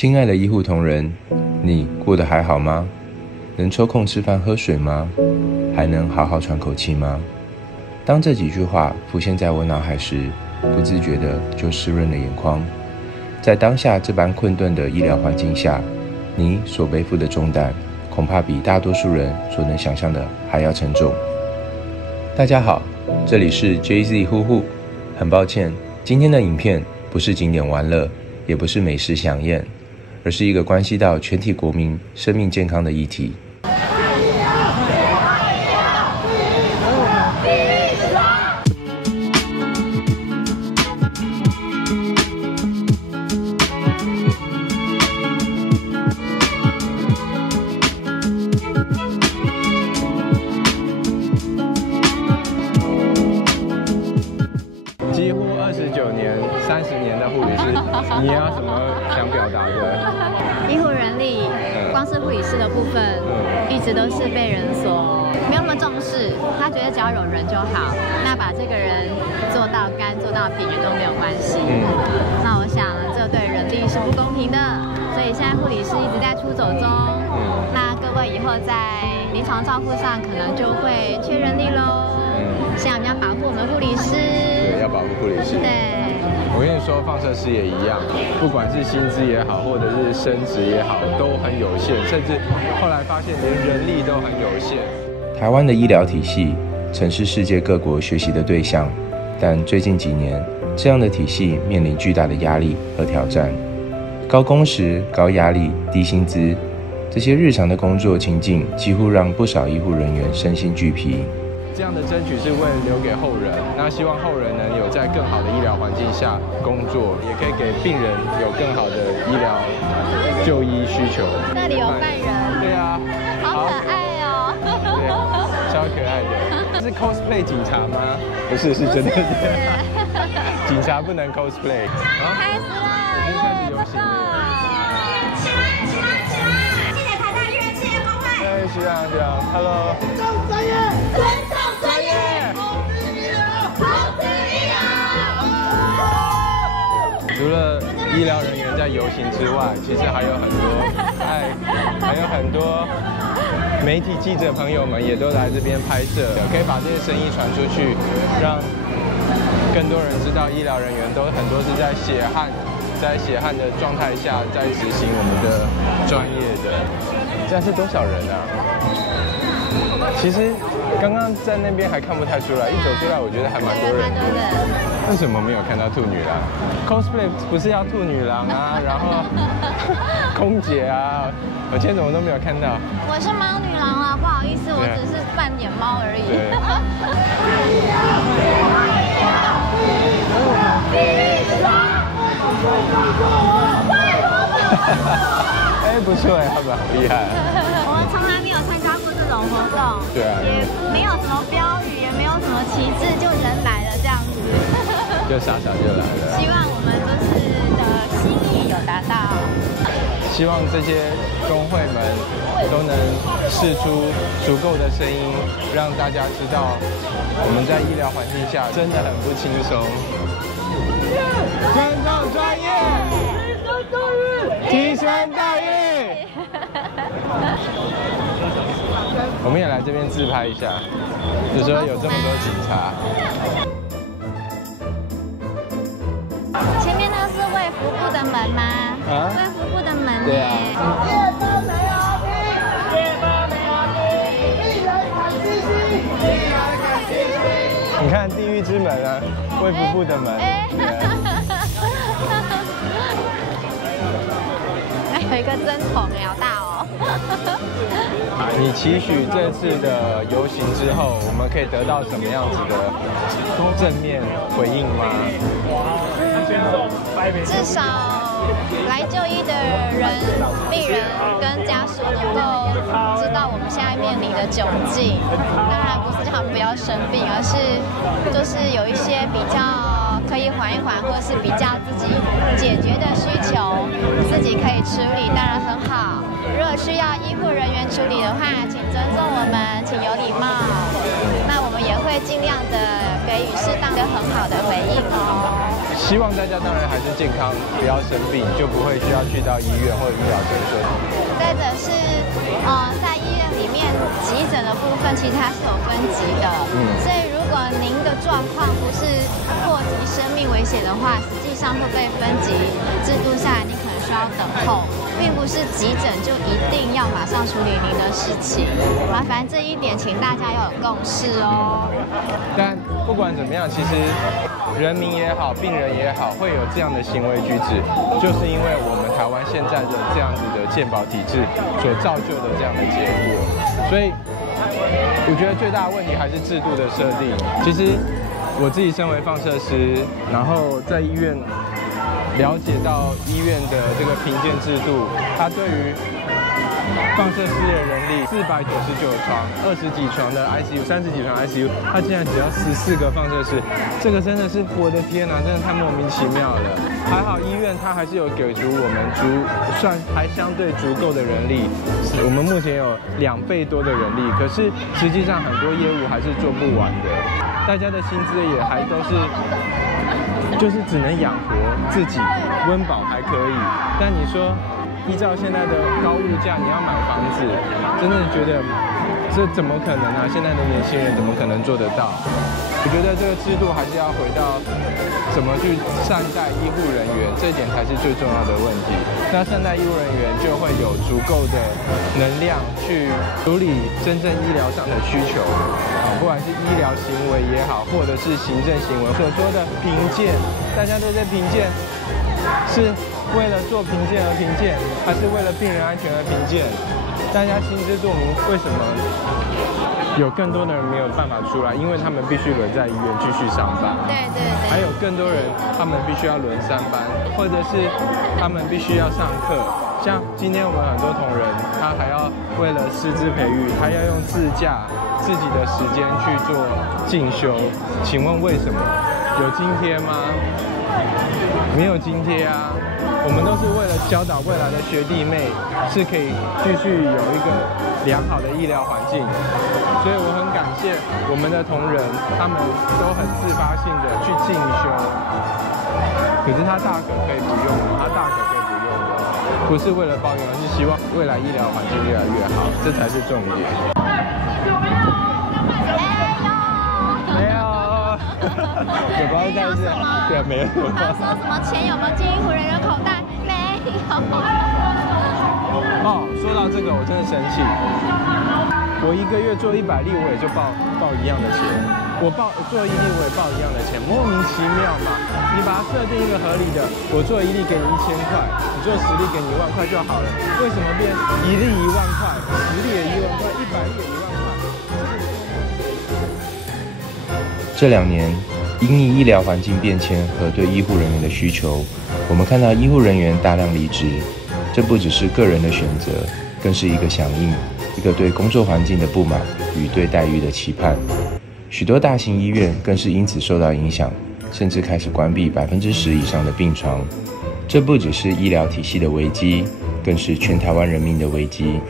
亲爱的医护同仁，你过得还好吗？能抽空吃饭喝水吗？还能好好喘口气吗？当这几句话浮现在我脑海时，不自觉的就湿润了眼眶。在当下这般困顿的医疗环境下，你所背负的重担，恐怕比大多数人所能想象的还要沉重。大家好，这里是 JZ 呼呼，很抱歉，今天的影片不是景点玩乐，也不是美食飨宴，而是一个关系到全体国民生命健康的议题。几乎29年、30年的护理师，你有什么想表达的？医护人力，光是护理师的部分，一直都是被人所没有那么重视。他觉得只要有人就好，那把这个人做到干、做到平都没有关系。那我想这对人力是不公平的，所以现在护理师一直在出走中。那各位以后在临床照护上可能就会缺人力喽。想要保护我们护理师，对，要保护护理师。对。我跟你说，放射师也一样，不管是薪资也好，或者是升职也好，都很有限，甚至后来发现连人力都很有限。台湾的医疗体系曾是世界各国学习的对象，但最近几年，这样的体系面临巨大的压力和挑战。高工时、高压力、低薪资，这些日常的工作情境几乎让不少医护人员身心俱疲。这样的争取是为了留给后人，那希望后人能有在更好的医疗环境下工作，也可以给病人有更好的医疗就医需求。那里有犯人，对啊，好可爱哦，对，超可爱的。是 cosplay 警察吗？不是，是真的。警察不能 cosplay。开始了，已经开始游行了。起来！记得排在医院企业工会。对，学长，Hello。尊重专业，尊重专业，好自医疗，好自医疗。除了医疗人员在游行之外，其实还有很多媒体记者朋友们也都来这边拍摄，可以把这些声音传出去，让更多人知道医疗人员都很多是在血汗的状态下在执行我们的专业的。这样是多少人啊？其实刚刚在那边还看不太出来，一走出来我觉得还蛮多人的。为什么没有看到兔女郎 ？cosplay 不是要兔女郎啊，然后空姐啊，我今天怎么都没有看到？我是猫女郎啊，不好意思，我只是扮演猫而已。哎，不错哎，他们好厉害。我们从来没有参加过这种活动，对啊，也没有什么标语，也没有什么旗帜，就人来了这样子。就傻傻就来了。希望我们这次的心意有达到。希望这些工会们都能释出足够的声音，让大家知道我们在医疗环境下真的很不轻松。尊重专业，提升待遇。我们也来这边自拍一下，就说有这么多警察。前面那是卫福部的门吗？啊，卫福部的门对啊。你看地狱之门啊，卫福部的门。还有一个针筒，好大哦。你期许这次的游行之后，我们可以得到什么样子的正面回应吗？至少来就医的人、病人跟家属能够知道我们现在面临的窘境。当然不是叫他们不要生病，而是就是有一些比较可以缓一缓，或是比较自己解决的需求，自己可以处理，当然很好。如果需要医护人员处理的话，请尊重我们，请有礼貌。那我们也会尽量的给予适当的很好的回应哦。希望大家当然还是健康，不要生病，就不会需要去到医院或者医疗诊所。再者是，在医院里面急诊的部分，其实它是有分级的。所以如果您的状况不是祸及生命危险的话，实际上会被分级制度下来，你可能需要等候，并不是急诊就一定要马上处理您的事情。麻烦这一点，请大家要有共识哦。但不管怎么样，其实人民也好，病人也好，会有这样的行为举止，就是因为我们台湾现在的这样子的健保体制所造就的这样的结果。所以我觉得最大的问题还是制度的设定。其实我自己身为放射师，然后在医院了解到医院的这个评鉴制度，它对于放射师的人力499床，20几床的 ICU，30几床 ICU， 它竟然只要14个放射师，这个真的是我的天哪，真的太莫名其妙了。还好医院它还是有给足我们算还相对足够的人力，我们目前有2倍多的人力，可是实际上很多业务还是做不完的，大家的薪资也还都是就是只能养活自己，温饱还可以，但你说依照现在的高物价，你要买房子，真的觉得这怎么可能啊？现在的年轻人怎么可能做得到？我觉得这个制度还是要回到怎么去善待医护人员，这一点才是最重要的问题。那善待医护人员就会有足够的能量去处理真正医疗上的需求，不管是医疗行为也好，或者是行政行为所说的评鉴，大家都在评鉴，是为了做评鉴而评鉴，还是为了病人安全而评鉴？大家心知肚明，为什么有更多的人没有办法出来？因为他们必须轮在医院继续上班。对。还有更多人，他们必须要轮3班，或者是他们必须要上课。像今天我们很多同仁，他还要为了师资培育，他要用自己的时间去做进修。请问为什么？有津贴吗？没有津贴啊！我们都是为了教导未来的学弟妹，是可以继续有一个良好的医疗环境。所以我很感谢我们的同仁，他们都很自发性的去进修。可是他大可可以不用的，不是为了抱怨，而是希望未来医疗环境越来越好，这才是重点。没有，有包在这，对，没有。他说什么钱有没有进医护人员口袋？没有。哦，说到这个，我真的生气。我1个月做100例，我也就报一样的钱。我做1例，我也报一样的钱，莫名其妙嘛。你把它设定一个合理的，我做1例给你1000块，你做10例给你1万块就好了。为什么变1例1万块，10例也1万块，100例也1万块？这2年，因应医疗环境变迁和对医护人员的需求，我们看到医护人员大量离职。这不只是个人的选择，更是一个响应，一个对工作环境的不满与对待遇的期盼。许多大型医院更是因此受到影响，甚至开始关闭10%以上的病床。这不只是医疗体系的危机，更是全台湾人民的危机。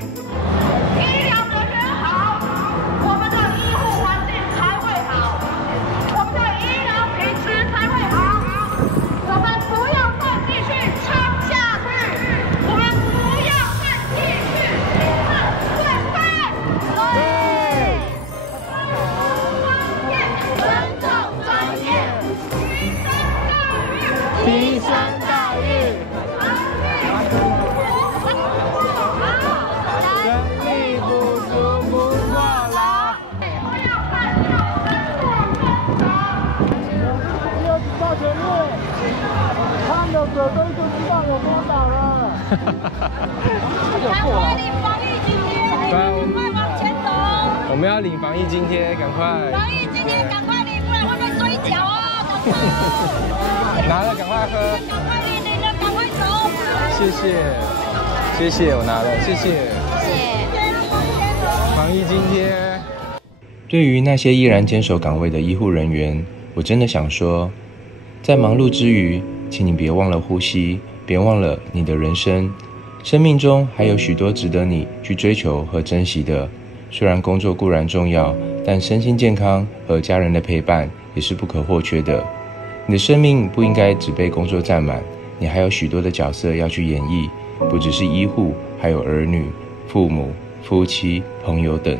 提升待遇，人力不足不过劳。到前面，看着左边就知道有多少了。赶快领防疫津贴，赶快往前走。我们要领防疫津贴，赶快。防疫津贴赶快领，不然会被摔跤哦，赶快。拿了赶快喝，赶快领了赶快走。谢谢，我拿了，谢谢。防疫津贴。对于那些依然坚守岗位的医护人员，我真的想说，在忙碌之余，请你别忘了呼吸，别忘了你的人生。生命中还有许多值得你去追求和珍惜的。虽然工作固然重要，但身心健康和家人的陪伴也是不可或缺的。你的生命不应该只被工作占满，你还有许多的角色要去演绎，不只是医护，还有儿女、父母、夫妻、朋友等。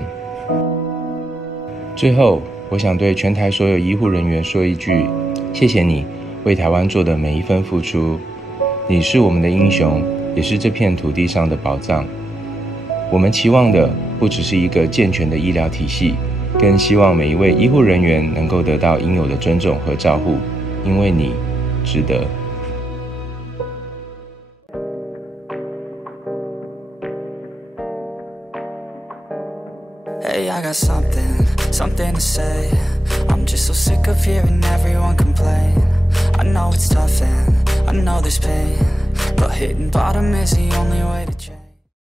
最后，我想对全台所有医护人员说一句：谢谢你为台湾做的每一分付出，你是我们的英雄，也是这片土地上的宝藏。我们期望的不只是一个健全的医疗体系，更希望每一位医护人员能够得到应有的尊重和照护，因为你值得。Hey, I got something to say. I'm just so sick of hearing everyone complain. I know it's tough and I know there's pain, but hitting bottom is the only way to change.